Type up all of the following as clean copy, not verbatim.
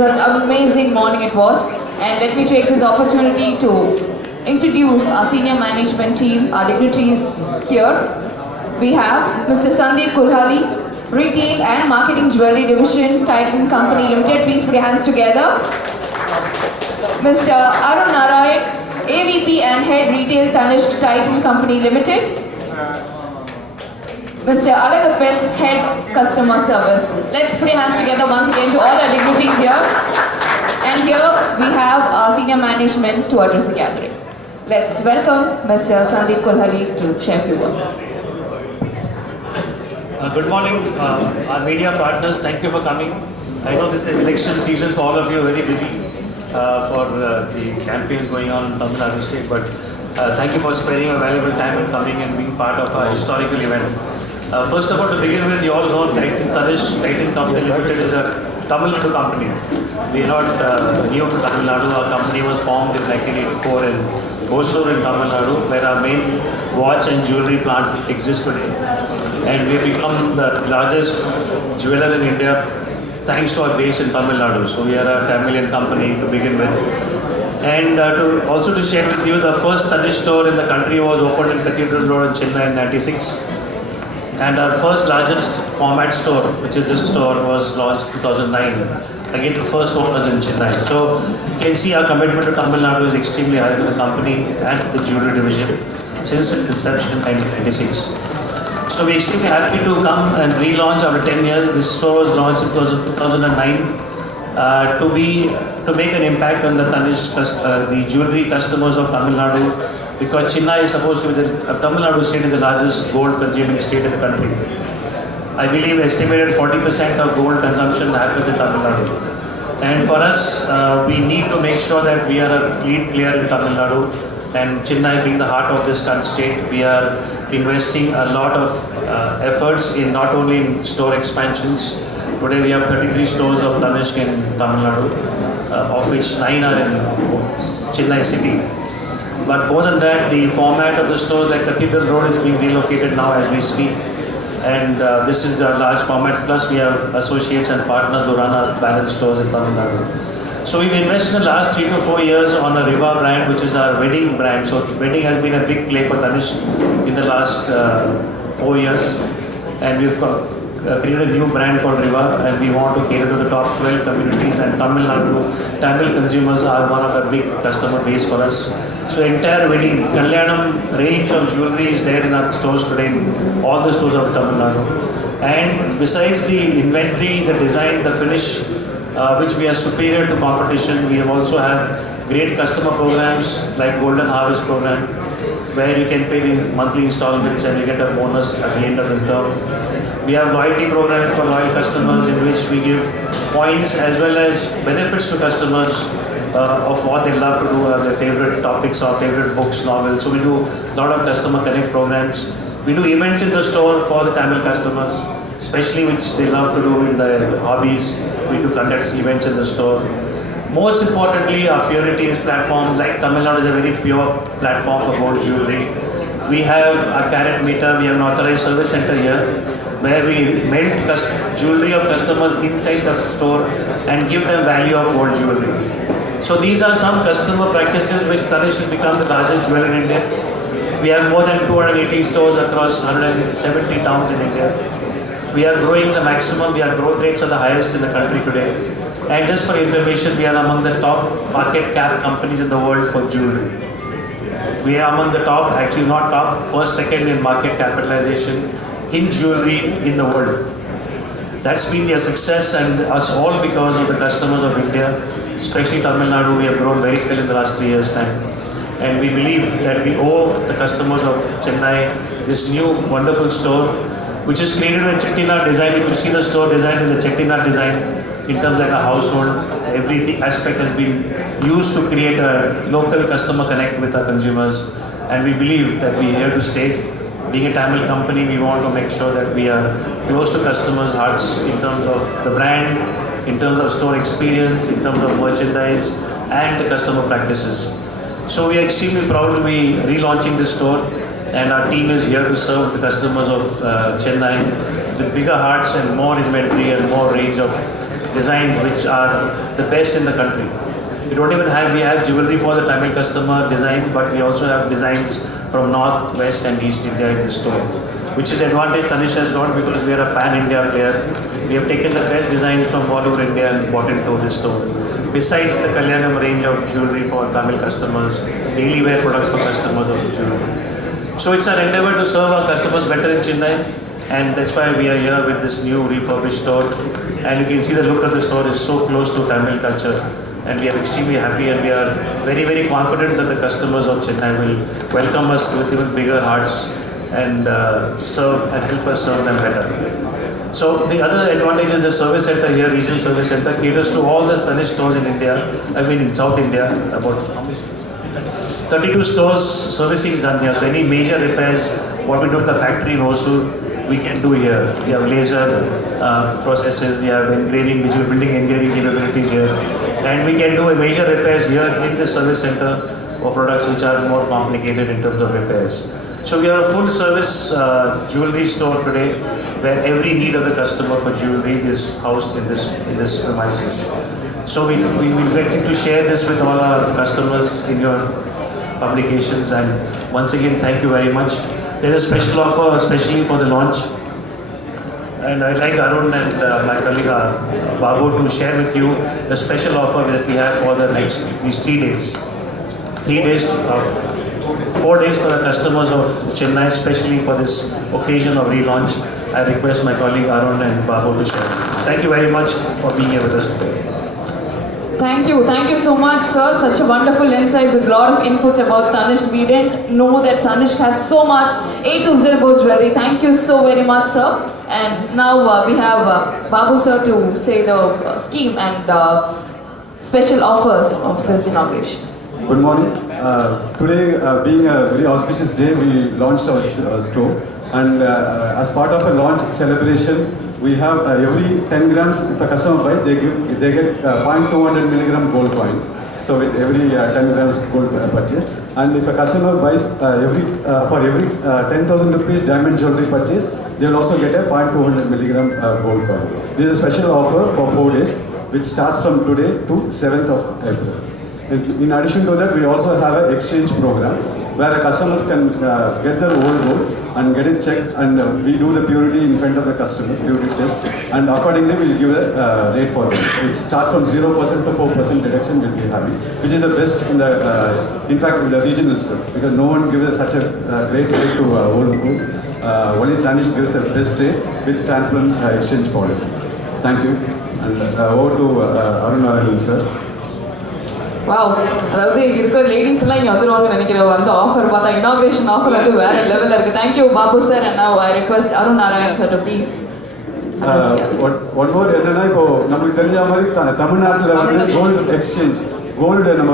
an amazing morning it was. And let me take this opportunity to introduce our senior management team, our dignitaries here. We have Mr. Sandeep Kulhali, Retail and Marketing Jewelry Division, Titan Company Limited. Please put your hands together. Mr. Arun Narayan, AVP and Head Retail Tanishq Titan Company Limited. Mr. Alagappan, Head Customer Service. Let's put your hands together once again to all our dignitaries here. And here we have our senior management to address the gathering. Let's welcome Mr. Sandeep Kulhali to share a few words. Good morning, our media partners. Thank you for coming. I know this is election season for all of you, very busy for the campaigns going on in Tamil Nadu state. But thank you for sparing your valuable time and coming and being part of our historical event. First of all, to begin with, you all know Titan Company Limited is a Tamil Nadu company. We are not new to Tamil Nadu. Our company was formed in 1984 in Hosur in Tamil Nadu, where our main watch and jewelry plant exists today. And we have become the largest jeweler in India thanks to our base in Tamil Nadu. So we are a 10 million company to begin with. And also to share with you, the first Tanishq store in the country was opened in Cathedral Road in Chennai in 96. And our first largest format store, which is this store, was launched in 2009. Again, the first one was in Chennai. So you can see our commitment to Tamil Nadu is extremely high for the company and the jewelry division since its inception in 1996. So we're extremely happy to come and relaunch after 10 years. This store was launched in 2009 to make an impact on the the jewelry customers of Tamil Nadu, because Chennai is supposed to be Tamil Nadu state is the largest gold consuming state in the country. I believe estimated 40% of gold consumption happens in Tamil Nadu. And for us, we need to make sure that we are a lead player in Tamil Nadu. And Chennai being the heart of this state, we are investing a lot of efforts in not only in store expansions. Today we have 33 stores of Tanishq in Tamil Nadu, of which 9 are in Chennai city. But more than that, the format of the stores like Cathedral Road is being relocated now as we speak. And this is the large format. Plus we have associates and partners who run our balance stores in Tamil Nadu. So we've invested in the last 3 to 4 years on a Riva brand, which is our wedding brand. So wedding has been a big play for Tanishq in the last 4 years. And we've created a new brand called Riva, and we want to cater to the top 12 communities, and Tamil consumers are one of the big customer base for us. So entire wedding, Kalyanam range of jewelry is there in our stores today, all the stores of Tamil Nadu. And besides the inventory, the design, the finish, which we are superior to competition, we also have great customer programs like Golden Harvest program, where you can pay the monthly installments and you get a bonus at the end of this term. We have loyalty programs for loyal customers in which we give points as well as benefits to customers of what they love to do as their favorite topics or favorite books, novels. So we do a lot of customer connect programs. We do events in the store for the Tamil customers, especially which they love to do in their hobbies. We do conduct events in the store. Most importantly, our purity is platform, like Tamil Nadu is a very pure platform for gold jewelry. We have a carat meter, we have an authorized service center here, where we melt jewelry of customers inside the store and give them value of gold jewelry. So these are some customer practices which Tanishq has become the largest jeweler in India. We have more than 280 stores across 170 towns in India. We are growing the maximum, our growth rates are the highest in the country today. And just for information, we are among the top market cap companies in the world for jewelry. We are among the top, actually not top, first, second in market capitalization in jewelry in the world. That's been their success, and us all because of the customers of India, especially Tamil Nadu. We have grown very well in the last 3 years' time. And we believe that we owe the customers of Chennai this new wonderful store, which is created in a Chettinad design. If you see the store design is a Chettinad design in terms like a household. Every aspect has been used to create a local customer connect with our consumers. And we believe that we are here to stay. Being a Tamil company, we want to make sure that we are close to customers' hearts in terms of the brand, in terms of store experience, in terms of merchandise, and the customer practices. So we are extremely proud to be relaunching this store, and our team is here to serve the customers of Chennai with bigger hearts and more inventory and more range of designs which are the best in the country. We don't even have, we have jewelry for the Tamil customer designs, but we also have designs from North, West and East India in the store, which is the advantage Tanishq has got because we are a pan-India player. We have taken the best designs from all over India and brought into this store. Besides the Kalyanam range of jewelry for Tamil customers, daily wear products for customers of the jewelry. So it's our endeavor to serve our customers better in Chennai, and that's why we are here with this new refurbished store. And you can see the look of the store is so close to Tamil culture. And we are extremely happy and we are very, very confident that the customers of Chennai will welcome us with even bigger hearts and serve and help us serve them better. So the other advantage is the service center here, regional service center, caters to all the Tanishq stores in India, in South India, about 32 stores servicing is done here. So any major repairs, what we do in the factory in Hosur, we can do here. We have laser processes, we have engraving, visual building engraving capabilities here. And we can do a major repairs here in the service center for products which are more complicated in terms of repairs. So we have a full service jewelry store today where every need of the customer for jewelry is housed in this premises. So we will get to share this with all our customers in your publications, and once again thank you very much. There is a special offer especially for the launch, and I'd like Arun and my colleague Babu to share with you the special offer that we have for the next these 3 days. 4 days for the customers of Chennai, especially for this occasion of relaunch. I request my colleague Arun and Babu to share. Thank you very much for being here with us today. Thank you so much, sir. Such a wonderful insight with a lot of inputs about Tanishq. We didn't know that Tanishq has so much A to Z about jewelry. Thank you so very much, sir. And now we have Babu sir to say the scheme and special offers of this inauguration. Good morning. Today, being a very auspicious day, we launched our store. And as part of a launch celebration, we have every 10 grams, if a customer buys, they get 0.200 milligram gold coin. So with every 10 grams gold purchase. And if a customer buys for every 10,000 rupees diamond jewelry purchase, they will also get a 0.200 milligram gold coin. This is a special offer for 4 days, which starts from today to 7th of April. In addition to that, we also have an exchange program where customers can get their old gold and get it checked, and we do the purity in front of the customers, purity test, and accordingly we'll give a rate for them. It starts from 0% to 4% deduction we'll be having, which is the best in fact in the region itself, because no one gives such a great rate to old gold. Only Tanishq gives a best rate with transparent exchange policy. Thank you, and over to Arun Narayanan sir. Wow, அதாவது இருக்கிற ladies எல்லாம் இங்கே வந்துடுவாங்கன்னு நினைக்கிறேன். அந்த offer பார்த்தா inauguration offer வந்து வேற லெவலில் இருக்குது. Thank you Babu sir. And now I request Arun Narayan sir to please. One more என்னன்னா, இப்போ நமக்கு தெரிஞ்ச மாதிரி தமிழ்நாட்டில் வந்து கோல்டு எக்ஸ்சேஞ்ச், கோல்டு நம்ம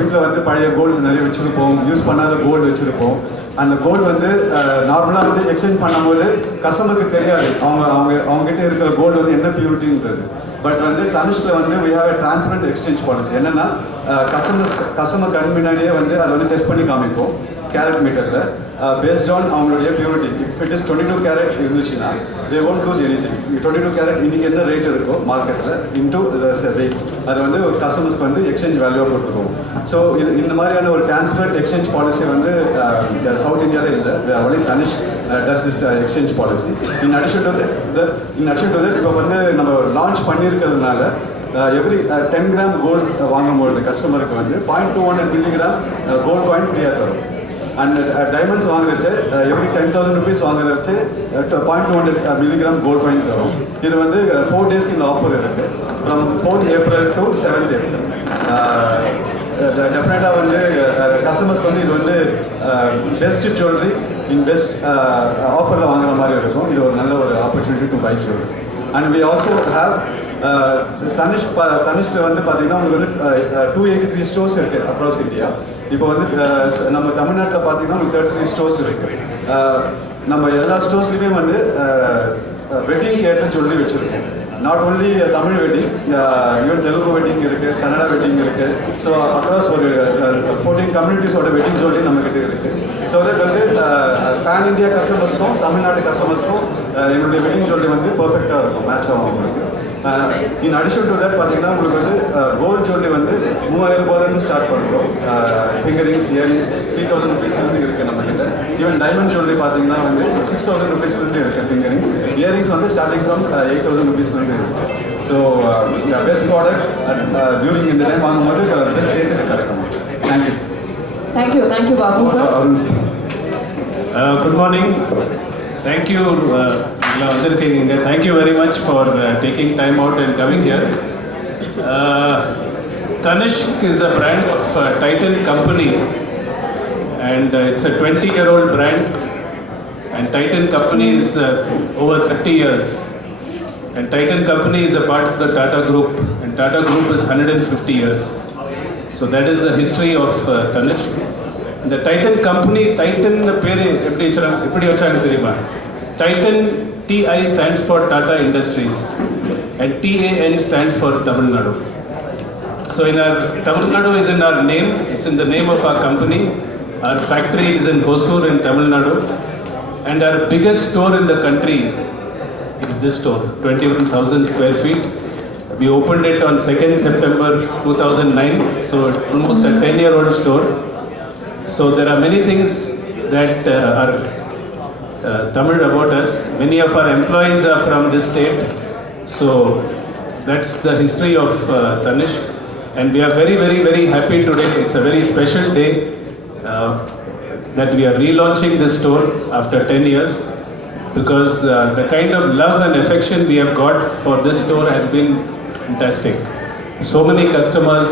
வீட்டில் வந்து பழைய கோல்டு நிறைய வச்சுருப்போம், யூஸ் பண்ணாத கோல்டு வச்சுருப்போம். அந்த கோல்டு வந்து நார்மலாக வந்து எக்ஸ்சேஞ்ச் பண்ணும்போது கஸ்டமருக்கு தெரியாது அவங்ககிட்ட இருக்கிற கோல்டு வந்து என்ன பியூரிட்டின்றது. பட் வந்து Tanishqல வந்து we have a transparent exchange policy. என்னன்னா கஸ்டமர் கண் முன்னாடியே வந்து அதை வந்து டெஸ்ட் பண்ணி காமிப்போம் கேரட் மீட்டரில் பேஸ்ட் ஆன் அவங்களுடைய purity. If it is 22 carrot இருந்துச்சுன்னா they won't lose anything. 22 carrot இன்னைக்கு என்ன ரேட் இருக்கோ மார்க்கெட்டில் இன்டூ ரேட், அதை வந்து ஒரு கஸ்டமர்ஸ்க்கு வந்து எக்ஸ்சேஞ்ச் வேல்யூவாக கொடுத்துருவோம். ஸோ இந்த மாதிரியான ஒரு டிரான்ஸ்பரண்ட் எக்ஸ்சேஞ்ச் பாலிசி வந்து சவுத் இந்தியாவில் இல்லை. only Tanishq does this exchange policy. In addition to that, இப்போ வந்து நம்ம லான்ச் பண்ணியிருக்கிறதுனால எவ்ரி 10 கிராம் கோல்டு வாங்கும்போது கஸ்டமருக்கு வந்து 0.200 மில்லிகிராம் கோல்டு காயின் ஃப்ரீயாக தரும். அண்ட் டைமண்ட்ஸ் வாங்குறச்சு எவ்ரி 10,000 ருபீஸ் வாங்குறச்சு 0.200 மில்லிகிராம் கோல்டு காயின் தரும். இது வந்து 4 டேஸ்க்கு இந்த ஆஃபர் இருக்குது, from 4th April to 7th April. டெஃபினட்டாக வந்து கஸ்டமர்ஸ்க்கு வந்து இது வந்து பெஸ்ட் ஜுவல்லரி இன் பெஸ்ட் ஆஃபரில் வாங்குற மாதிரி இருக்கும். இது ஒரு நல்ல ஒரு opportunity to buy jewellery. And we also have Tanishq வந்து பார்த்தீங்கன்னா உங்களுக்கு வந்து 283 ஸ்டோர்ஸ் இருக்குது அக்ராஸ் இந்தியா. இப்போ வந்து நம்ம தமிழ்நாட்டில் பார்த்தீங்கன்னா உங்களுக்கு 33 ஸ்டோர்ஸ் இருக்குது. நம்ம எல்லா ஸ்டோர்ஸ்லையுமே வந்து வெட்டிங் ஏற்ற ஜுவல்லரி வச்சுருக்கோம். Not only Tamil wedding, even Telugu wedding இருக்குது, கன்னடா வெட்டிங் இருக்குது. ஸோ அக்ராஸ் ஒரு 14 கம்யூனிட்டிஸோட வெட்டிங் ஜுவல்லரி நம்மக்கிட்ட இருக்குது. ஸோ தட் வந்து பேன் இந்தியா கஸ்டமர்ஸ்க்கும் தமிழ்நாட்டு கஸ்டமர்ஸ்க்கும் எங்களுடைய வெட்டிங் ஜுவல்லரி வந்து பர்ஃபெக்டாக இருக்கும், மேட்ச் ஆகும் அவங்களுக்கு. இன் அடிஷன் டு தட் பார்த்தீங்கன்னா உங்களுக்கு வந்து கோல்டு ஜுவல்லரி வந்து 3000 ரூபாயிலேருந்து ஸ்டார்ட் பண்ணுறோம். ஃபிங்கரிங்ஸ், இயரிங்ஸ் 3000 ருபீஸ்லேருந்து இருக்குது நம்மக்கிட்ட. ஈவன் டைமண்ட் ஜுவல்லரி பார்த்தீங்கன்னா வந்து 6000 ருபீஸ்லேருந்து இருக்குது ஃபிங்கரிங்ஸ். இயரிங்ஸ் வந்து ஸ்டார்டிங் ஃப்ரம் 8000 ருபீஸ்லேருந்து இருக்குது. ஸோ பெஸ்ட் ப்ராடக்ட் டியூரிங் இந்த டைம் வாங்கும்போது பெஸ்ட் ரேட்டுக்கு கிடைக்கும். Thank you. Thank you, Babu sir. Arun sir. Good morning. Thank you, thank you very much for taking time out and coming here. Tanishq is a brand of Titan Company, and it's a 20-year-old brand, and Titan Company is over 30 years. And Titan Company is a part of the Tata Group, and Tata Group is 150 years. So that is the history of Tanishq. The Titan Company, Titan பேரு எப்படி வச்சாங்க தெரியுமா? Titan TI stands for Tata Industries and TAN stands for Tamil Nadu. So in our Tamil Nadu is in our name, it's in the name of our company. Our factory is in Hosur in Tamil Nadu, and our biggest store in the country is this store, 21,000 square feet. We opened it on 2nd September 2009, so it's almost a 10-year-old store. So there are many things that are Tamil about us. Many of our employees are from this state. So that's the history of Tanishq. And we are very, very, very happy today. It's a very special day that we are relaunching this store after 10 years. Because the kind of love and affection we have got for this store has been fantastic. So many customers,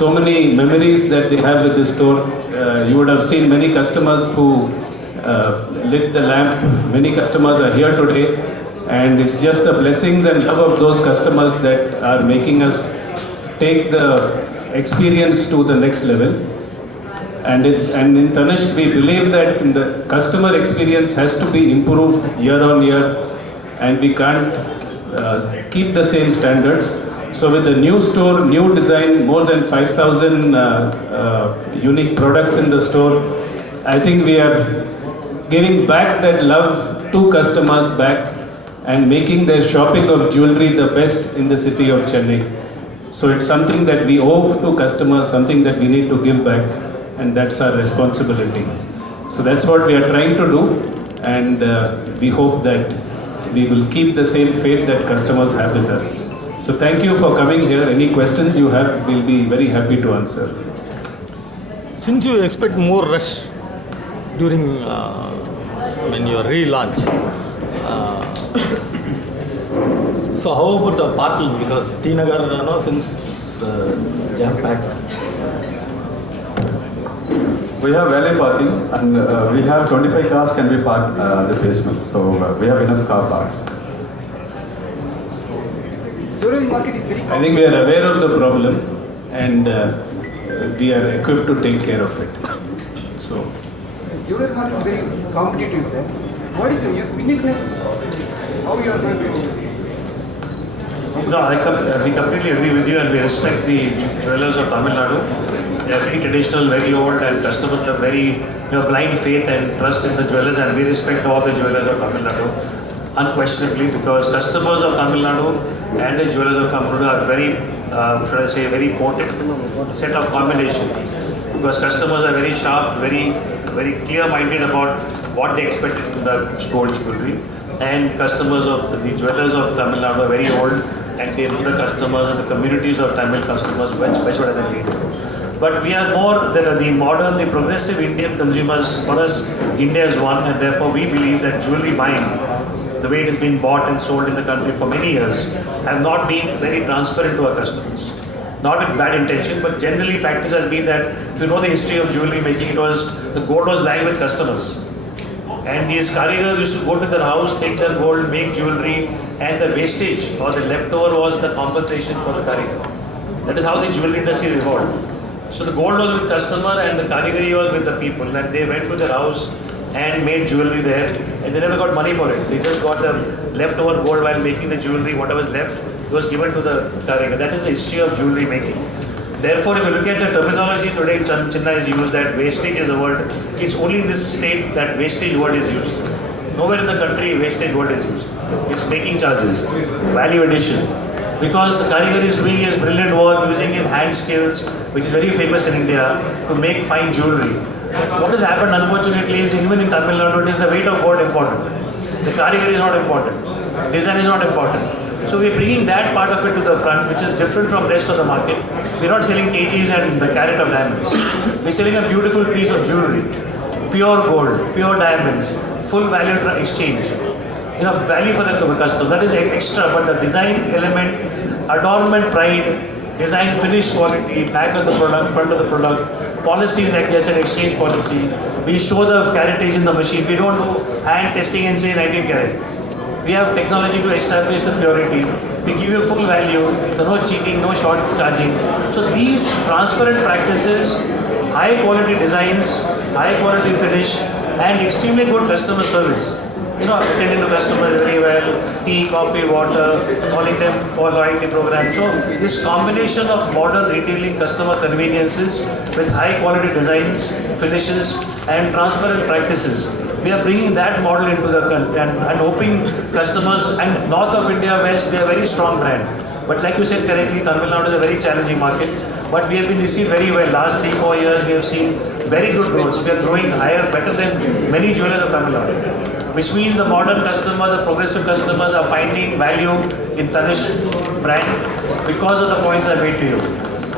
so many memories that they have with this store. You would have seen many customers who lit the lamp. Many customers are here today, and it's just the blessings and love of those customers that are making us take the experience to the next level. And in Tanishq, we believe that the customer experience has to be improved year on year, and we can't keep the same standards. So with the new store, new design, more than 5,000 unique products in the store, I think we are giving back that love to customers back and making their shopping of jewelry the best in the city of Chennai. So it's something that we owe to customers, something that we need to give back, and that's our responsibility. So that's what we are trying to do, and we hope that we will keep the same faith that customers have with us. So thank you for coming here. Any questions you have, we'll be very happy to answer. Since you expect more rush during when your relaunch, so how about the parking? Because T Nagar, since it's jam-packed. We have valet parking, and we have 25 cars can be parked at the basement. So we have enough car parks. I think we are aware of the problem, and we are equipped to take care of it. So Jewelry market is very competitive, sir. What is your uniqueness? How you are going to? No, we completely agree with you, and we respect the jewelers of Tamil Nadu. They are very traditional, very old, and customers have very blind faith and trust in the jewelers, and we respect all the jewelers of Tamil Nadu, unquestionably, because customers of Tamil Nadu and the jewelers of Tamil Nadu are very, should I say, very potent set of combination. Because customers are very sharp, very, very clear-minded about what they expect in the gold jewelry, and customers of the jewelers of Tamil Nadu are very old, and they know the customers and the communities of Tamil customers much better than we do. But we are more than the modern, the progressive Indian consumers. For us, India is one, and therefore we believe that jewelry buying, the way it has been bought and sold in the country for many years, have not been very transparent to our customers. Not with bad intention, but generally practice has been that if you know the history of jewelry making, it was the gold was lying with customers. And these karigars used to go to their house, take their gold, make jewelry, and the wastage or the leftover was the compensation for the karigar. That is how the jewelry industry evolved. So the gold was with customer and the karigari was with the people, and they went to their house and made jewelry there, and they never got money for it. They just got the leftover gold while making the jewelry. Whatever was left was given to the karigar. That is the history of jewelry making. Therefore, if you look at the terminology today, Chennai is used that wastage is a word. It's only in this state that wastage word is used. Nowhere in the country wastage word is used. It's making charges, value addition, Because Karigar is doing his brilliant work using his hand skills, which is very famous in India, to make fine jewelry. What has happened, unfortunately, is even in Tamil Nadu, it is the weight of gold important. The Karigar is not important. Design is not important. So we are bringing that part of it to the front, which is different from rest of the market. We are not selling kgs and the carat of diamonds. We are selling a beautiful piece of jewelry, pure gold, pure diamonds, full value exchange. Value for the customer. That is extra, but the design element, adornment, pride, design, finish quality, back of the product, front of the product, policies like I said, exchange policy. We show the caratage in the machine. We don't do hand testing and say 19 carat. We have technology to establish the purity. We give you full value, so no cheating, no short charging. So these transparent practices, high quality designs, high quality finish, and extremely good customer service. Attending to customers very well, tea, coffee, water, calling them for loyalty program. So this combination of modern retailing customer conveniences with high quality designs, finishes, and transparent practices. We are bringing that model into the country and hoping customers, and north of India, west, we are a very strong brand. But like you said correctly, Tamil Nadu is a very challenging market. But we have been received very well. Last 3-4 years, we have seen very good growth. We are growing higher, better than many jewelers of Tamil Nadu. Which means the modern customer, the progressive customers are finding value in Tanishq brand because of the points I made to you.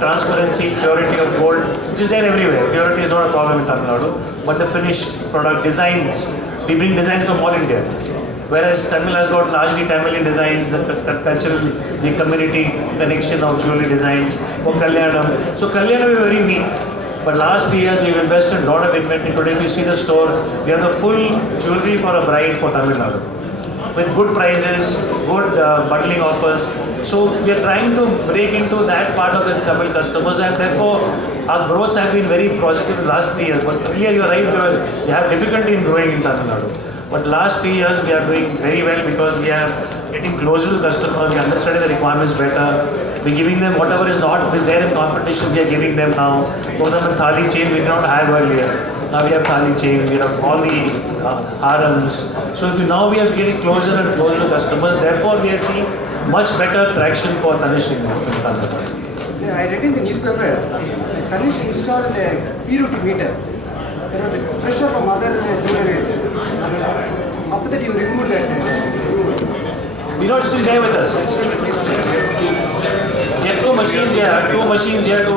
Transparency, purity of gold, which is there everywhere. Purity is not a problem in Tamil Nadu, but the finished product designs, we bring designs from all India. Whereas Tamil has got largely Tamilian designs, the cultural, the community connection of jewelry designs for Kalyanam. So Kalyanam is very unique. But last 3 years, we've invested a lot of inventory. Today, if you see the store, we have the full jewelry for a bride for Tamil Nadu. With good prices, good bundling offers. So, we are trying to break into that part of the Tamil customers, and therefore, our growths have been very positive in the last 3 years. But earlier, you're right, we have difficulty in growing in Tamil Nadu. But last 3 years, we are doing very well because we are getting closer to the customer, we are understanding the requirements better. We're giving them whatever is not is there in competition, we are giving them now. For example, Thali chain we did not have earlier. Now we have Thali chain, we have all the RMs. So now we are getting closer and closer to customers. Therefore, we are seeing much better traction for Tanishq in Tamil Nadu. I read in the newspaper, Tanishq installed a purity meter. There was a pressure from other jewelries. After that, you removed that. It's still there with us. We have two machines here to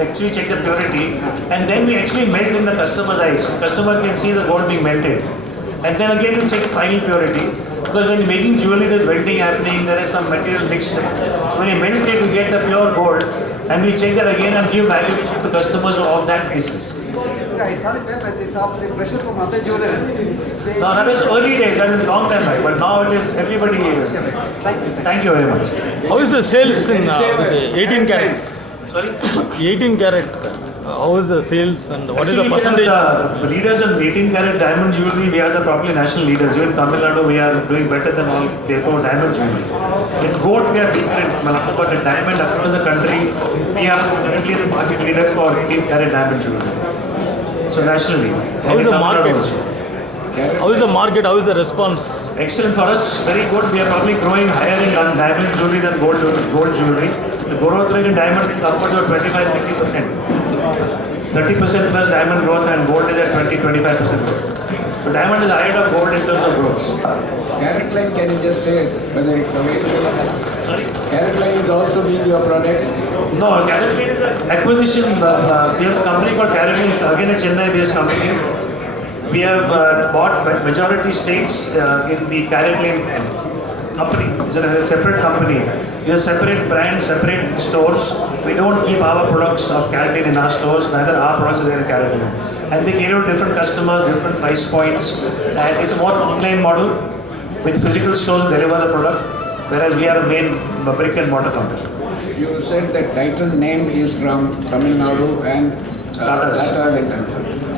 actually check the purity, and then we actually melt in the customer's eyes. So customer can see the gold being melted. And then again we check final purity, because when you're making jewelry there's melting happening, there is some material mixed. So when you melt it, you get the pure gold, and we check that again and give valuation to customers of that basis. I saw the paper, they saw the pressure from other jewelers. Now that was early days, that is long time back, but now it is everybody is. Thank you very much. How is the sales in 18 carat? Sorry? 18 carat. How is the sales and what is the Actually, percentage? we are the leaders in 18 carat diamond jewelry. We are the probably national leaders. Even in Tamil Nadu, we are doing better than all Playco diamond jewelry. In gold, we are different, but in diamond across the country, we are currently the market leader for 18 carat diamond jewelry. So nationally. How is the Tamil Nadu market? also. How is the market? How is the response? Excellent for us, very good. We are probably growing higher in diamond jewelry than gold jewelry. The growth rate in diamond is upwards of 25-30%. 30% plus diamond growth, and gold is at 20-25% growth. So diamond is ahead of gold in terms of growth. Carrot line, can you just say whether it's available? Sorry? Carrot line is also being your product. No, CaratLane is an acquisition. We have a company called CaratLane, again a Chennai-based company. We have bought majority stakes in the CaratLane company. It's a separate company. We have separate brands, separate stores. We don't keep our products of CaratLane in our stores, neither our products are there in CaratLane. And they cater to different customers, different price points. And it's a more online model with physical stores deliver the product, whereas we are a main brick and mortar company. You said the title name is from Tamil Nadu and Tata.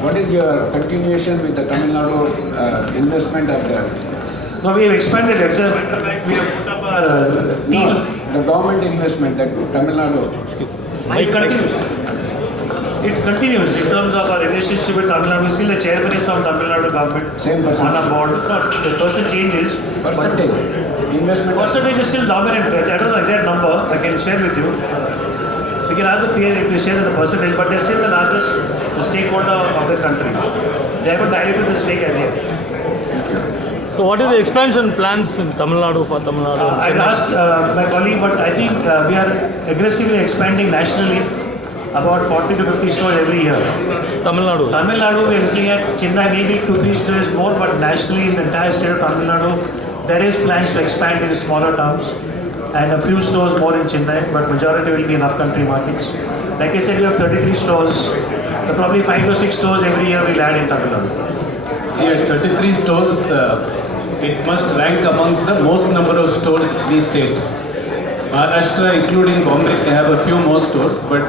What is your continuation with the Tamil Nadu investment of the? No, we have expanded it. We have put up a team. No, the government investment that Tamil Nadu. It continues. It continues in terms of our relationship with Tamil Nadu. Still, the chairman is from Tamil Nadu government. Same percentage. On a board. No, the person changes. Percentage. investment. Percentage is still dominant. I don't know the exact number. I can share with you. We can ask the peer if they share the percentage, but they're still the largest stakeholder of the country. They haven't diluted the stake as yet. So what is the expansion plans in Tamil Nadu for Tamil Nadu? I'd ask my colleague, but I think we are aggressively expanding nationally, about 40 to 50 stores every year. Tamil Nadu. Tamil Nadu, we're looking at Chennai, maybe 2-3 stores more, but nationally in the entire state of Tamil Nadu, there is plans to expand in smaller towns and a few stores more in Chennai, but majority will be in upcountry markets. Like I said, we have 33 stores, so probably 5 to 6 stores every year we'll add in Tamil Nadu. See, at 33 stores, it must rank amongst the most number of stores in the state. Maharashtra, including Bombay, they have a few more stores, but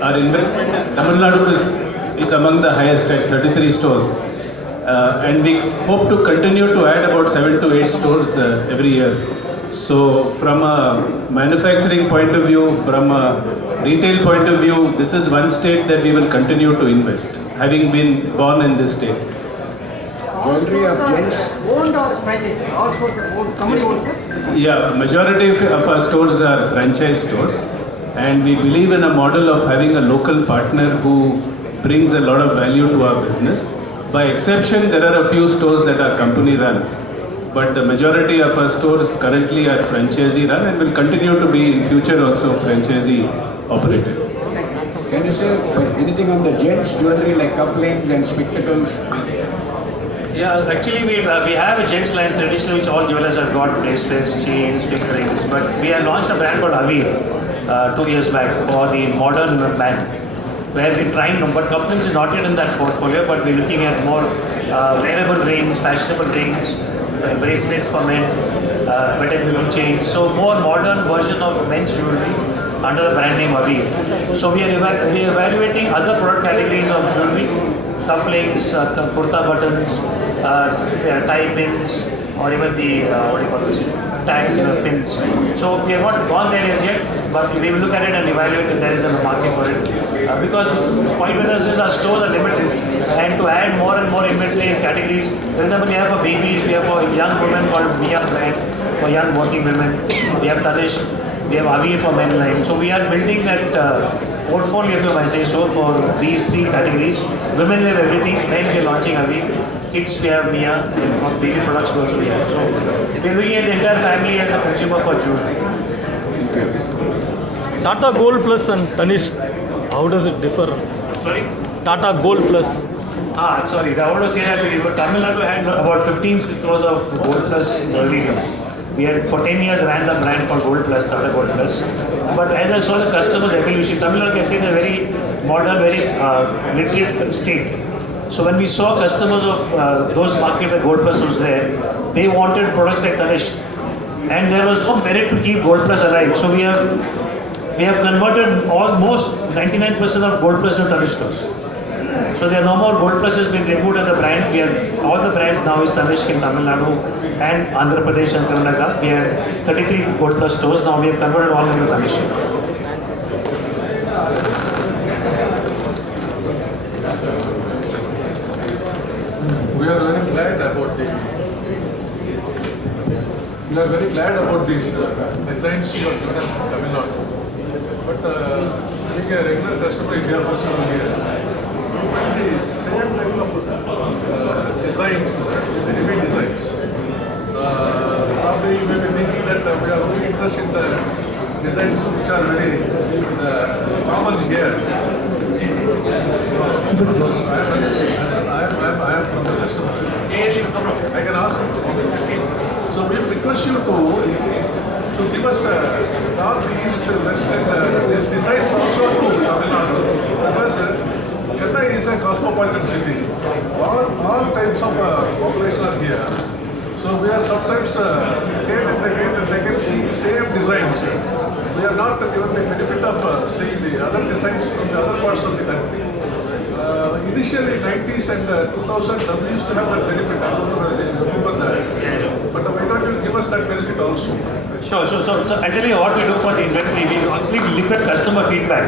our investment in Tamil Nadu is among the highest at 33 stores. And we hope to continue to add about 7 to 8 stores every year. So from a manufacturing point of view, from a retail point of view, this is one state that we will continue to invest, having been born in this state. Jewelry of gents. Owned or franchise? All stores are owned, company owned, sir? Yeah, majority of our stores are franchise stores, and we believe in a model of having a local partner who brings a lot of value to our business. By exception, there are a few stores that are company run, but the majority of our stores currently are franchisee run and will continue to be in future also franchisee operated. Can you say anything on the gents jewelry like cufflinks and spectacles? Yeah, actually we have a gents line traditionally which all jewelers have got, bracelets, chains, big rings, but we have launched a brand called Avir 2 years back for the modern man, where we're trying, but cufflinks is not yet in that portfolio, but we're looking at more wearable rings, fashionable rings, bracelets for men, better women chains, so more modern version of men's jewelry under the brand name Avir. So we are evaluating other product categories of jewelry, cufflinks, kurta buttons, tie pins, or even the what do you call this, tags, pins. So we have not gone there as yet, but we will look at it and evaluate if there is a market for it. Because the point with us is our stores are limited, and to add more and more inventory and categories. For example, we have for babies, we have for young women called Mia brand, for young working women. We have Tanish, we have Avi for men line. So we are building that portfolio, if you might say so, for these 3 categories. Women we have everything, men we are launching Avi, kids we have Mia, and for baby products we also we have. So we are looking at the entire family as a consumer for jewelry. Tata Gold Plus and Tanish, how does it differ? Sorry? Tata Gold Plus. Sorry, I want to say that Tamil Nadu had about 15 crores of Gold Plus early days. We had for 10 years ran the brand called Gold Plus, Tata Gold Plus. But as I saw the customers' evolution, Tamil Nadu is a very modern, very literate state. So when we saw customers of those markets where Gold Plus was there, they wanted products like Tanish. And there was no merit to keep Gold Plus alive. So we have converted almost 99% of Gold Plus to Tanish stores. So there are no more Gold Plus has been removed as a brand. We have all the brands now is Tanishq in Tamil Nadu and Andhra Pradesh and Karnataka. We had 33 Gold Plus stores. Now we have converted all of them to Tanishq. We are very glad about these designs you have given us in Tamil Nadu. But being a regular customer in India for several years, we find the same type of designs, the heavy designs. Probably you may be thinking that we are only interested in the designs which are very common here. I am from the customer. I can ask you. So we request you to give us north, east, west, and these designs also to Tamil Nadu, because Chennai is a cosmopolitan city. All types of population are here. So we are sometimes again and again seeing the same designs. We are not given the benefit of seeing the other designs from the other parts of the country. Initially, 90s and 2000, we used to have that benefit. I don't know whether you remember that. But why don't you give us that benefit also? Sure. So I'll tell you what we do for the inventory. We actually look at customer feedback.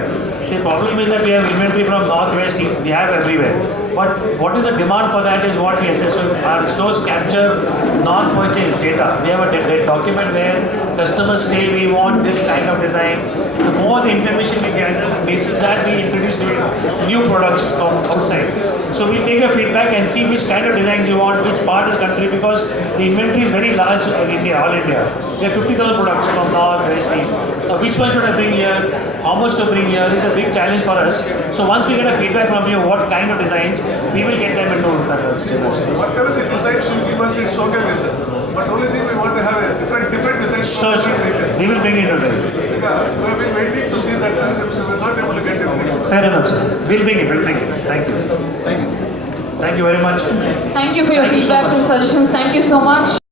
See, the problem is that we have inventory from north, northwest, east, we have everywhere. But what is the demand for that is what we assess. So our stores capture non-purchase data. We have a document where customers say we want this kind of design. The more the information we gather, based on that we introduce new products from outside. So we take a feedback and see which kind of designs you want, which part of the country, because the inventory is very large in India, all India. We have 50,000 products from north, west, east. Which one should I bring here? How much to bring here is a big challenge for us. So once we get a feedback from you, what kind of designs, we will get them into the Whatever the designs you give us, it's okay with us. But only thing we want to have a different designs. Sure. We will bring it into it. Because we have been waiting to see that, so we're not able to get it. Fair enough, sir. We'll bring it. Thank you. Thank you very much. Thank you for your Thank you so feedbacks much. and suggestions. Thank you so much.